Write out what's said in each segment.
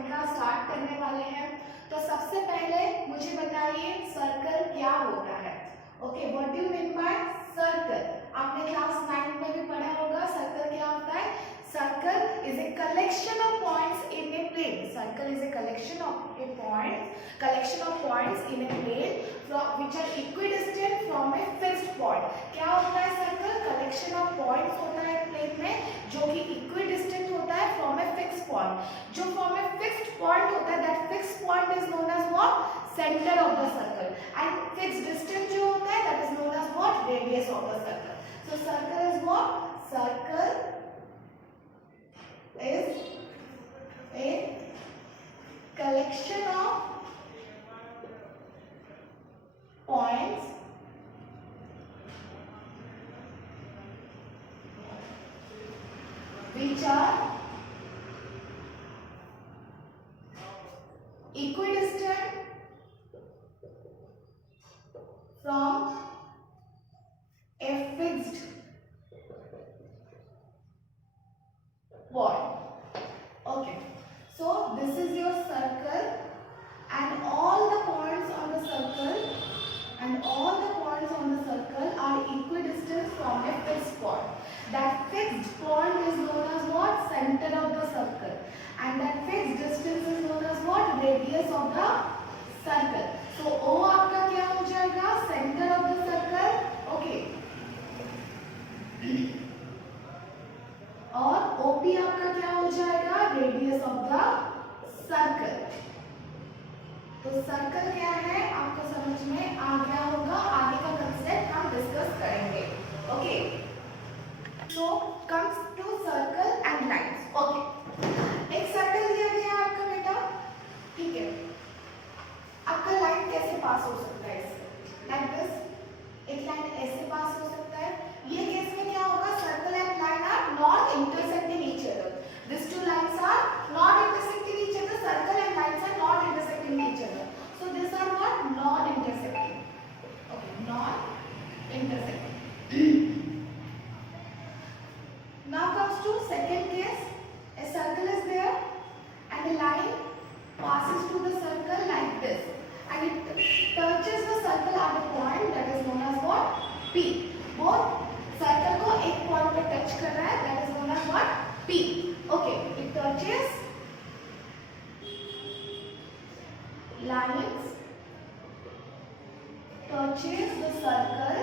श्रृंखला स्टार्ट करने वाले हैं। तो सबसे पहले मुझे बताइए सर्कल क्या होता है। Okay, what do you mean by circle? आपने क्लास 9 में भी पढ़ा होगा सर्कल क्या होता है। Circle is a collection of points in a plane. Circle is a collection of points in a plane from which are equidistant from a fixed point. क्या होता है सर्कल? कलेक्शन ऑफ पॉइंट्स होता है प्लेन में जो कि इक्विडिस्टेंट होता है फ्रॉम ए फिक्स्ड पॉइंट। जो फ्रॉम ए फिक्स्ड पॉइंट होता है, that fixed point is known as what? Centre of the circle. And fixed distance जो होता है that is known as what? Radius of the circle. So circle is what? Circle is a collection of points which are equidistant from a fixed point. Okay, so this is your circle and all the points on the circle are equidistant from a fixed point. That fixed point is known as what? Center of the circle. And that fixed distance is known as what? Radius of the circle. So O आपका क्या हो जाएगा? Center of the circle. Okay. और OP आपका क्या हो जाएगा? Radius of the circle. तो सर्कल क्या है आपको समझ में आ गया होगा। आगे का कंसेप्ट हम डिस्कस करेंगे। Okay, so comes to circle and lines. Okay, एक सर्कल दिया गया है आपका बेटा, ठीक है। आपका लाइन कैसे पास हो सकता है इससे? लाइक दिस, एक लाइन ऐसे पास हो सकता है। ये केस में क्या होगा? Circle and line are not intersecting each other. These two lines are not intersecting each other. Circle and lines are not intersecting each other. So these are what? Non-intersecting. Okay, non-intersecting. Now comes to second case. A circle is there and a line passes through the circle like this, and it touches the circle at a point that is known as what? P. Both circle को एक point पे touch कर रहा है, that is known as what? P. Okay, it touches lines, touches the circle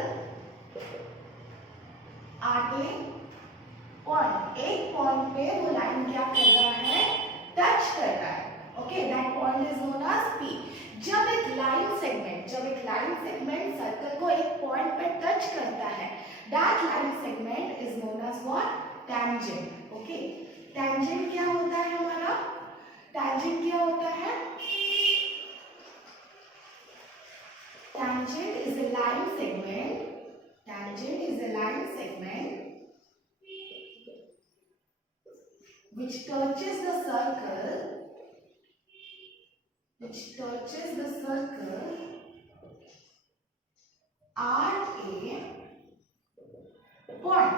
at a point. एक point पे वो लाइन क्या कर रहा है? टच कर रहा है। Okay, that point is known as P. जब एक लाइन सेगमेंट सर्कल को एक पॉइंट पे टच करता है, that line segment is known as what? Tangent. Okay, tangent क्या होता है हमारा? टैंजेंट क्या होता है? Tangent is a line segment which touches the circle at a point.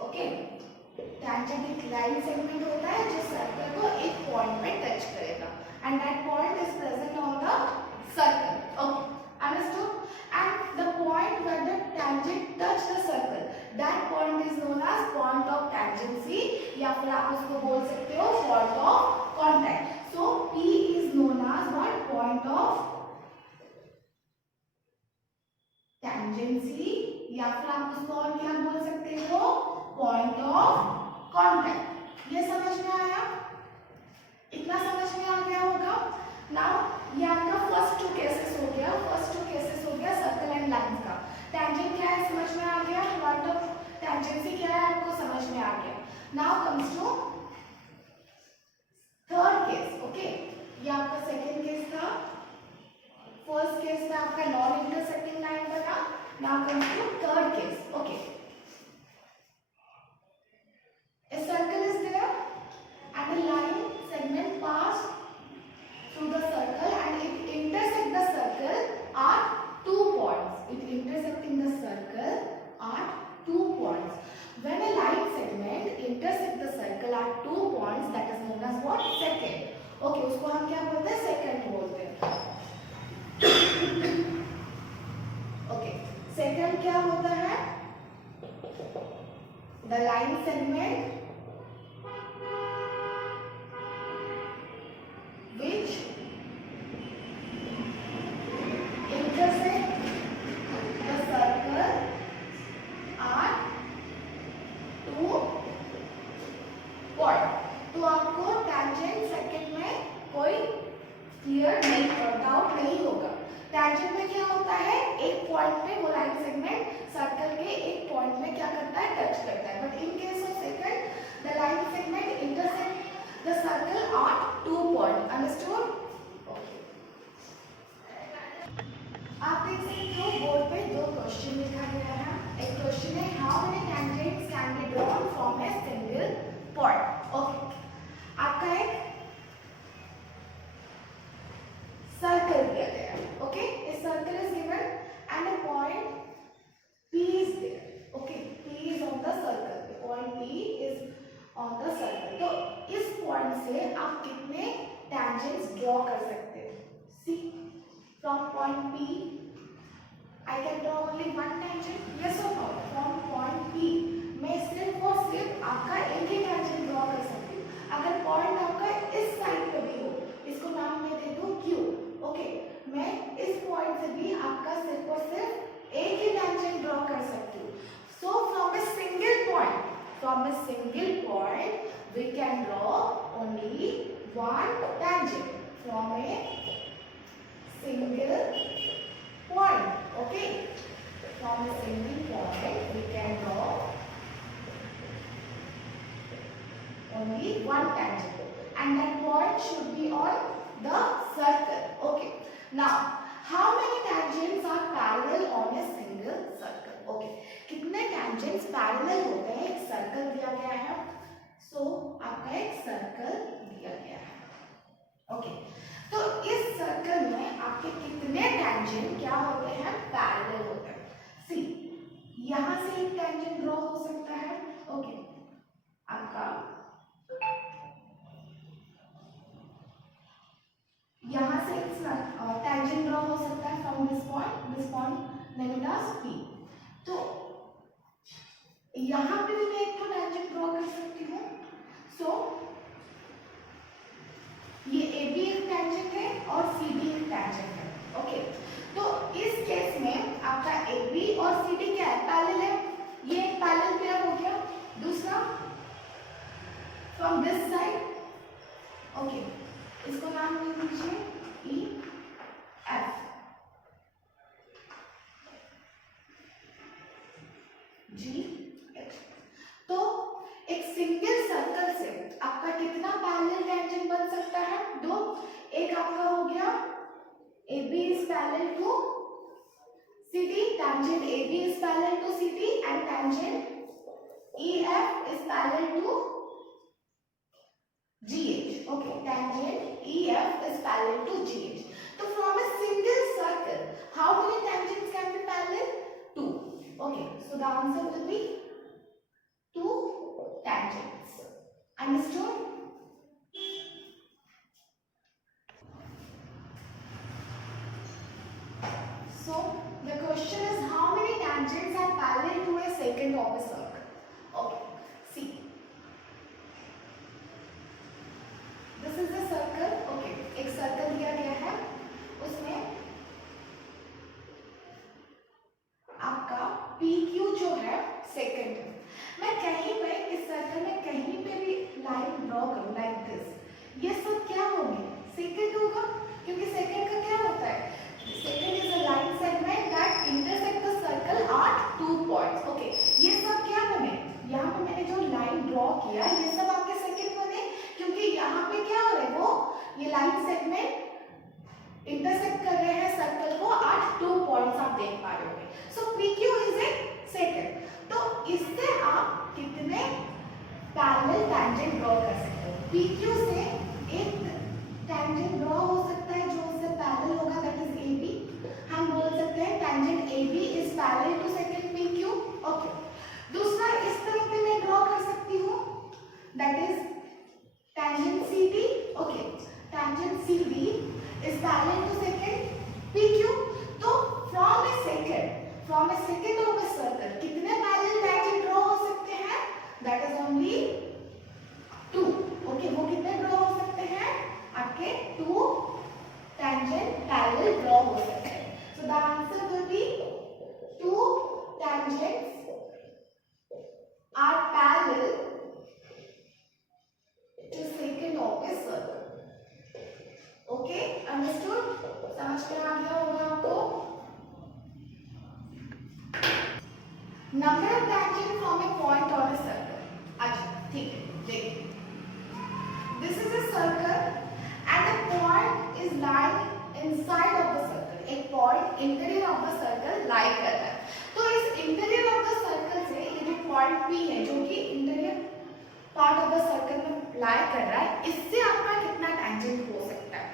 Okay, tangent एक लाइन सेगमेंट होता है जो सर्कल को एक पॉइंट पे टच करेगा, and that point is present on the circle. Okay, understood? And the point where the tangent touch the circle, that point is known as point of tangency, या फिर आप उसको बोल सकते हो point of contact. So P is known as what? Point of tangency, या फिर आप उसको और क्या बोल सकते हो? Point of contact. ये समझ में आया? इतना समझ में आ गया होगा। नाउ ये आपका फर्स्ट टू केसेस हो गया सर्कल एंड लाइन का। टैंजेंट क्या है समझ में आ गया, पॉइंट ऑफ टैंजेंसी क्या है आपको समझ में आ गया। Now comes to third case. Okay, ये आपका सेकेंड केस था। फर्स्ट केस में आपका नॉन इंटरसेक्टिंग लाइन बना। Now comes to third case. Okay, a circle is there and a line segment pass through the circle and it intersect the circle at 2 points. When a line segment intersect the circle at 2 points, that is known as what? Second. the line segment which intersect the circle are 2 पॉइंट। तो आपको tangent second में कोई क्लियर नहीं डाउट नहीं होगा। tangent में क्या होता है, एक पॉइंट पे वो लाइन सेगमेंट सर्कल के एक पॉइंट में क्या करता है, टच करता है। But in case of second the line segment intersect the circle eight 2 point. Understood? आप देख सकते हो बोर्ड पे 2 क्वेश्चन लिखा गया है। एक क्वेश्चन है how many tangents can be drawn from a single point. Okay, आपका एक सर्कल दिया गया है। Okay, a circle is given and a point P is there. Okay, P is on the circle. The point P is on the circle. तो इस पॉइंट से आप कितने टेंजेंट्स ड्रॉ कर सकते हैं? See, from point P I can draw only one tangent. Yes or no? From point P मैं सिर्फ और सिर्फ आपका एक ही टेंजेंट ड्रॉ कर सकती हूँ। अगर पॉइंट आपका इस साइड पे भी हो, इसको नाम मैं दे दूँ Q। ओके, मैं इस पॉइंट से भी आपका सिर्फ और सिर्फ एक ही टेंजेंट ड्रॉ कर सकती हूँ। So from a single point we can draw only one tangent from a single point. Okay, from a single point we can draw only one tangent and that point should be on the circle. Okay, now how many tangents are parallel on a single circle? Okay, कितने tangents parallel होते हैं? एक circle दिया गया है, so आपका एक circle दिया गया है। ओके, तो इस सर्कल में आपके कितने tangent क्या होते हैं? पैरेलल होते हैं। सी, यहां से एक tangent ड्रॉ हो सकता है। ओके, आपका यहाँ से टेंजेंट ड्रॉ हो सकता है from this point name it as P। तो यहाँ पे भी मैं एक तो टेंजेंट ड्रॉ कर सकती हूँ। सो ये AB एक टेंजेंट है और CD एक टेंजेंट है। ओके, तो इस केस में आपका AB और CD क्या है? पैरेलल है। ये एक पैरेलल पेयर हो गया। दूसरा फ्रॉम दिस साइड, ओके, इसको नाम दे दीजिए EF। GH। तो एक सिंगल सर्कल से आपका कितना पैरेलल टेंजेंट बन सकता है? 2। एक आपका हो गया AB is parallel to CD, tangent AB is parallel to CD and tangent EF is parallel to GH. Okay, tangent EF is parallel to GH. So from a single circle, how many tangents can be parallel? 2. Okay, so the answer will be 2 tangents. Understood? So the question is how many tangents are parallel to a secant of a circle? Okay, see. This is the circle. Okay, एक circle दिया गया है, उसमें आपका PQ जो है सेकंड है। मैं कहीं पे इस सर्कल में कहीं पे भी लाइन ड्रॉ करूं लाइक दिस, ये सब क्या होंगे? सेकंड होगा, क्योंकि सेकंड का क्या होता है? Second is a line segment that intersect the circle eight 2 points. Okay, ये सब क्या बने? यहाँ पे मैंने जो लाइन ड्रॉ किया ये सब आपके सेकंड बने, क्योंकि यहाँ पे क्या हो रहा है, वो ये लाइन सेगमेंट इंटरसेक्ट कर रहे हैं सर्कल को एट 2 पॉइंट्स, आप देख पा रहे होंगे। सो PQ इज ए सेकंड। तो इससे आप कितने पैरेलल टेंजेंट ड्रॉ कर सकते हो? PQ से एक टेंजेंट ड्रॉ हो सकता है जो उससे पैरेलल होगा, दैट इज AB। हम बोल सकते हैं tangent AB is parallel to secant PQ। ओके, दूसरा इस तरफ भी मैं ड्रॉ कर सकती हूँ, that is tangent CD. Okay, tangent CD is parallel to second PQ. तो from a second of a circle कितने parallel tangent draw हो सकते हैं? पॉइंट P है जो कि interior part of the circle में लाई कर रहा है, इससे आपका कितना टेंजेंट हो सकता है।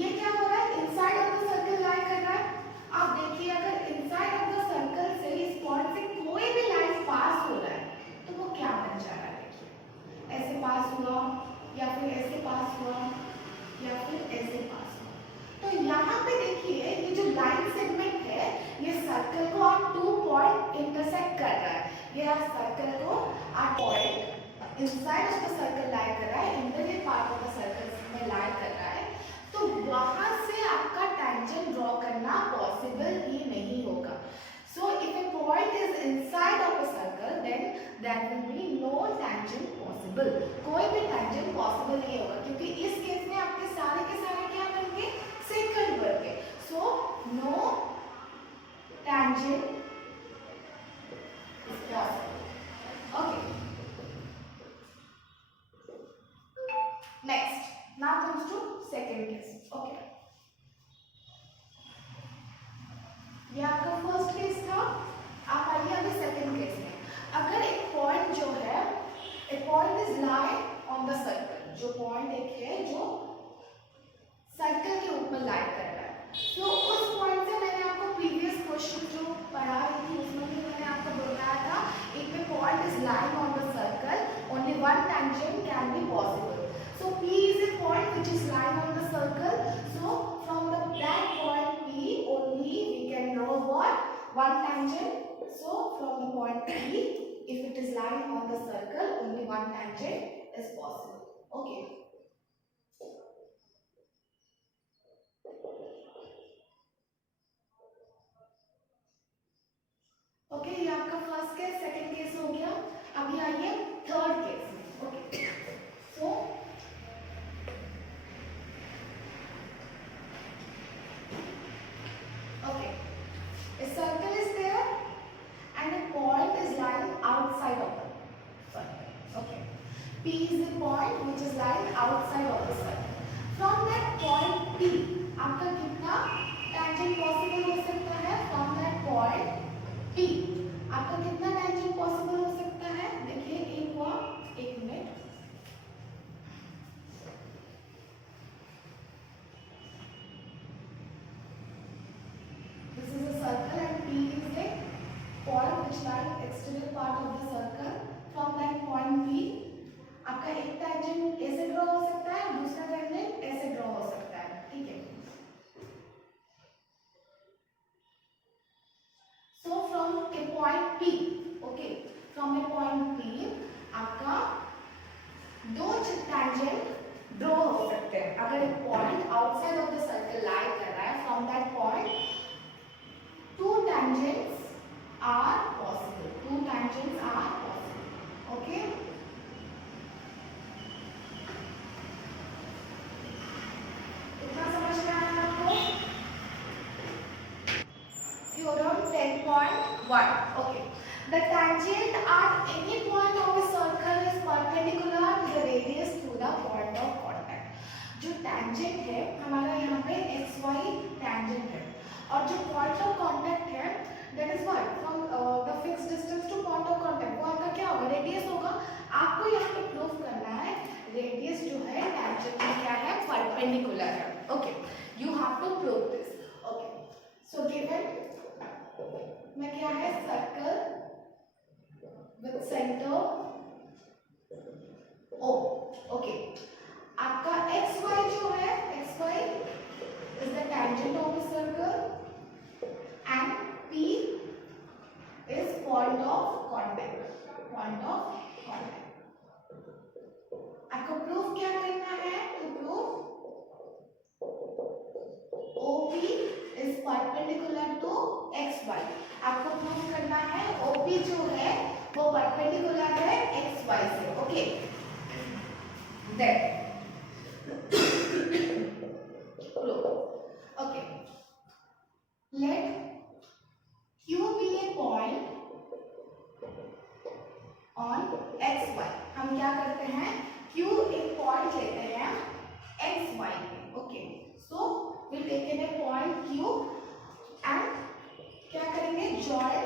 ये क्या हो रहा है, inside of the circle lie कर रहा है। आप देखिए अगर इनसाइड ऑफ द सर्कल से इस पॉइंट से कोई भी लाइन पास हो रहा है तो वो क्या बन जा रहा है, देखिए ऐसे पास हुआ या फिर ऐसे पास हुआ या फिर ऐसे पास हुआ। तो यहाँ पे देखिए ये जो लाइन सेगमेंट है ये सर्कल को और 2 पॉइंट इंटरसेक्ट कर रहा है। ये सर्कल को 8 point inside of the circle lie कर रहा है, interior part of the circle में लाई कर रहा है। तो वहां से आपका टेंजेंट ड्रॉ करना पॉसिबल ही नहीं होगा। So if a point is inside of a circle then there will be no tangent possible. कोई भी टेंजेंट पॉसिबल नहीं होगा क्योंकि इस केस में आपके सारे के सारे क्या बनेंगे, सेकंड वर्ग के। So no tangent is possible. Okay, next now comes to second case. Okay, ये आपका फर्स्ट केस था। आप आइए अभी सेकंड केस में। अगर एक पॉइंट जो है, एक point is lie on the circle, जो पॉइंट एक है जो सर्कल के ऊपर लाई कर रहा है। तो उस पॉइंट से मैंने आपको प्रीवियस क्वेश्चन जो पढ़ा रही थी उसमें भी मैंने आपको बताया था, if a point is lying on the circle only one tangent can be possible. So P is a point which is lying on the circle. So from that point P only we can draw what, one tangent. So from the point P, if it is lying on the circle, only one tangent is possible. Okay. Okay, ये आपका first case, second case हो गया। अभी आइए third case में। Okay, so okay, a circle is there and a point is lying outside of the circle. Okay, P is the point which is lying outside of the circle. From that point P, आपका कितना tangent possible हो सकता है? From that point P आपका कितना tangent possible हो सकता है? देखिए एक हुआ, एक minute, this is a circle and P is a point which lies external part of the circle. From that point P आपका एक टेंजेंट ऐसे ड्रॉ हो सकता है, दूसरा टेंजेंट ऐसे ड्रॉ हो सकता है। ठीक है, so from a point P, okay, from a point P आपका दो टेंजेंट ड्रॉ हो सकते हैं। अगर एक point outside of the circle lie कर रहा है, from that point two tangents are possible. Two tangents are possible. Okay. इतना समझ में आया आपको? Theorem 10.1. Okay. The tangent at any point of a circle is perpendicular to the radius through the point of contact. जो tangent है हमारा यहाँ पे xy tangent है और जो point of contact है that is what, from the fixed distance to point of contact, वो आपका क्या होगा, radius होगा। आपको यहाँ पे prove करना है radius जो है tangent में क्या है, perpendicular है। Okay, you have to prove this. Okay, so given में क्या है, circle with centre O. Okay, आपका XY जो है, XY is the tangent of the circle and P is point of contact. Point of contact. आपको प्रूफ क्या करना है? To prove OP is perpendicular to XY. आपको प्रूफ करना है OP जो है वो परपेंडिकुलर है XY से। Okay, then proof. Okay, let Q be a point on XY. हम क्या करते हैं, Q एक पॉइंट लेते हैं XY पे। Okay, so we taken a point Q and क्या करेंगे, join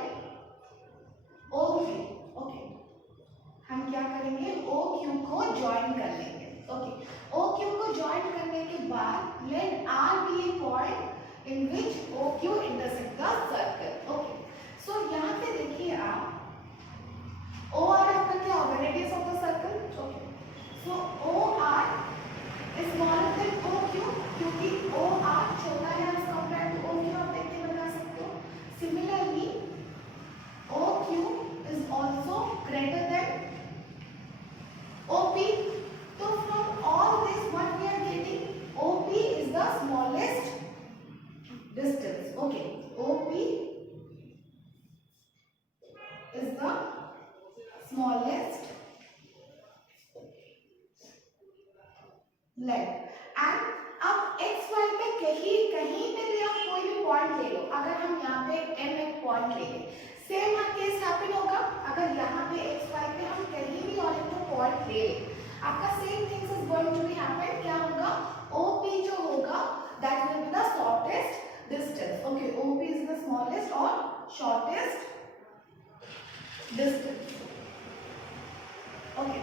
OP. ओके, ज्वाइन कर लेंगे। ओके, ओ क्यू को ज्वाइन करने के बाद let R be a point in which O Q intersect the circle. Okay, so यहाँ पे देखिए आप ओ आर आपका क्या होगा, radius of the circle. Okay, so O R is smaller than O Q, क्योंकि ओ आर छोटा है as compare to O Q, आप देख के बता सकते हो। Similarly O Q is also greater than OP. So from all this what we are getting, OP is the smallest distance. Okay, OP is the smallest leg. And अब x y पे कहीं कहीं पे भी आप कोई भी पॉइंट ले लो, अगर हम यहाँ पे m एक पॉइंट ले लें, सेम केस हैपन होगा। अगर यहाँ पे x y पे हम कहीं भी और एक पॉइंट ले लें, आपका same things is going to be happen. क्या होगा, OP जो होगा that will be the shortest distance. Okay, OP is the smallest और shortest distance. Okay,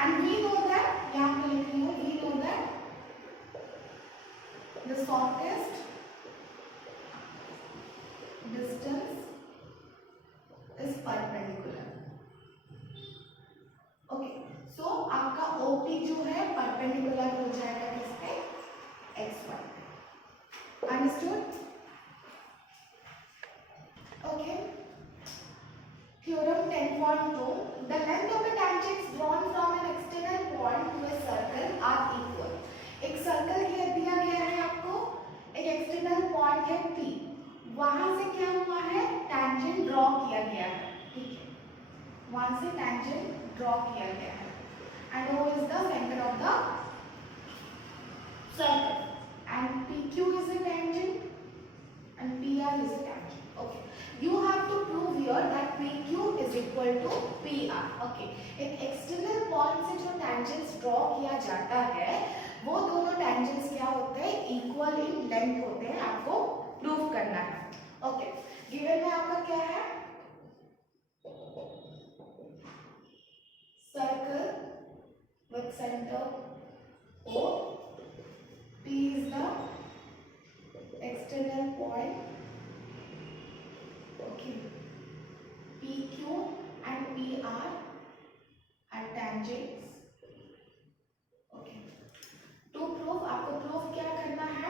and we know that, यहाँ पे लिख रही हूँ, we know that the shortest distance is perpendicular. Okay, so आपका OP जो है perpendicular हो जाएगा किस पे, XY। Understood? Okay. Theorem 10.2. The length of the tangents drawn from an external point to a circle are equal. एक सर्कल दिया गया है आपको, एक एक्सटर्नल पॉइंट है P, वहां से क्या हुआ है, टैंजेंट ड्रॉ किया गया है। ठीक है, वहां से टैंजेंट ड्रॉ किया गया है and O is the centre of the circle and PQ is a tangent and PR is a tangent. Okay, you have to prove here that PQ is equal to PR. Okay, एक external point से जो tangents draw किया जाता है वो दोनों टैंजेंट्स क्या होते हैं, इक्वल इन लेंथ होते हैं, आपको प्रूव करना है। ओके, गिवन में आपका क्या है, circle with centre O, P is the external point. Okay, PQ and PR are tangents. To prove आपको प्रूफ क्या करना है,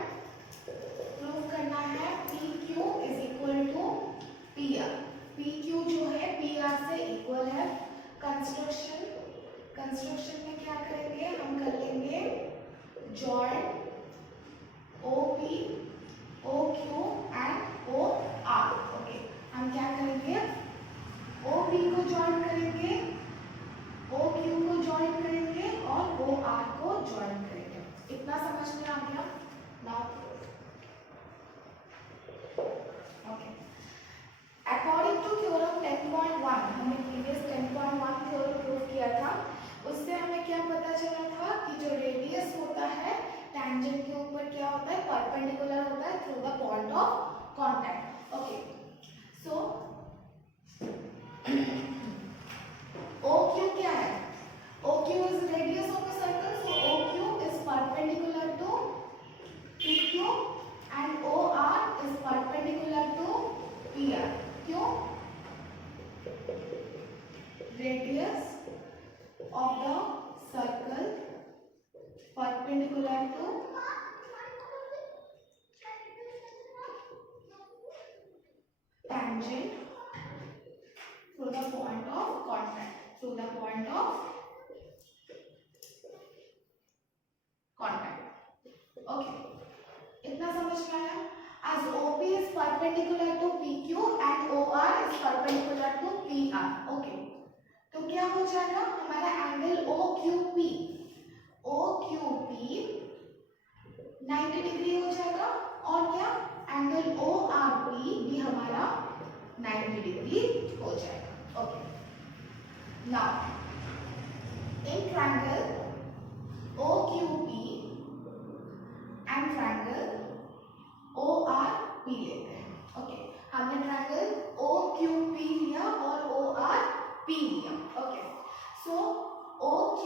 प्रूफ करना है PQ is equal to PR। PQ जो है PR से इक्वल है। कंस्ट्रक्शन में क्या करेंगे, हम कर लेंगे joint OP, OQ and OR। Okay, हम क्या करेंगे, OP को जॉइन करेंगे, OQ को जॉइन करेंगे और OR को जॉइन करेंगे। इतना समझ में आ गया ना? ओके, अकॉर्डिंग टू थ्योरम 10.1, हमने प्रीवियस 10.1 थ्योरम प्रूव किया था, उससे हमें क्या पता चला था कि जो रेडियस होता है टैंजेंट के ऊपर क्या होता है, परपेंडिकुलर होता है through the point of contact. Okay, सो OQ क्या है, OQ is radius of a circle, so OQ is perpendicular to PQ and OR is perpendicular to PR. क्यों? Radius of the circle perpendicular to tangent through the point of contact, through the point of contact। Okay, इतना समझ में आया? As OP is perpendicular to PQ and OR is perpendicular to PR। Okay, तो क्या हो जाएगा, हमारा angle OQP 90 डिग्री हो जाएगा और क्या एंगल ORP भी हमारा 90 डिग्री हो जाएगा। Okay, now in triangle OQP and triangle ORP लेते हैं। ओके, हमने ट्रायंगल OQP लिया और ORP लिया। ओके, सो OQ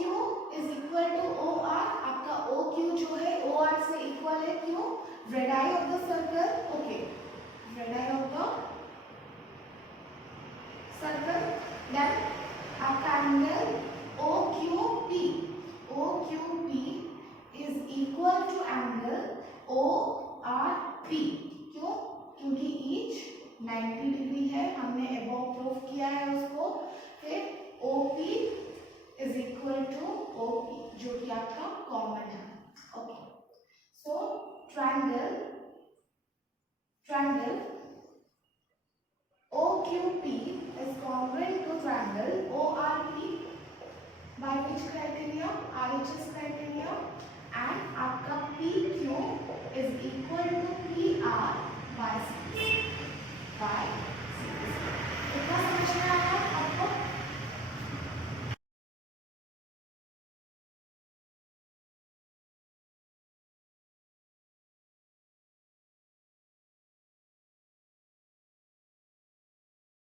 is equal radii of the circle, okay, radii of the circle, then आपका angle OQP is equal to angle ORP. क्यों? क्योंकि each 90 डिग्री है, हमने above प्रूफ किया है उसको। फिर OP is equal to OP जो कि आपका कॉमन है। ओके, सो triangle OQP is congruent to triangle ORP by which criteria?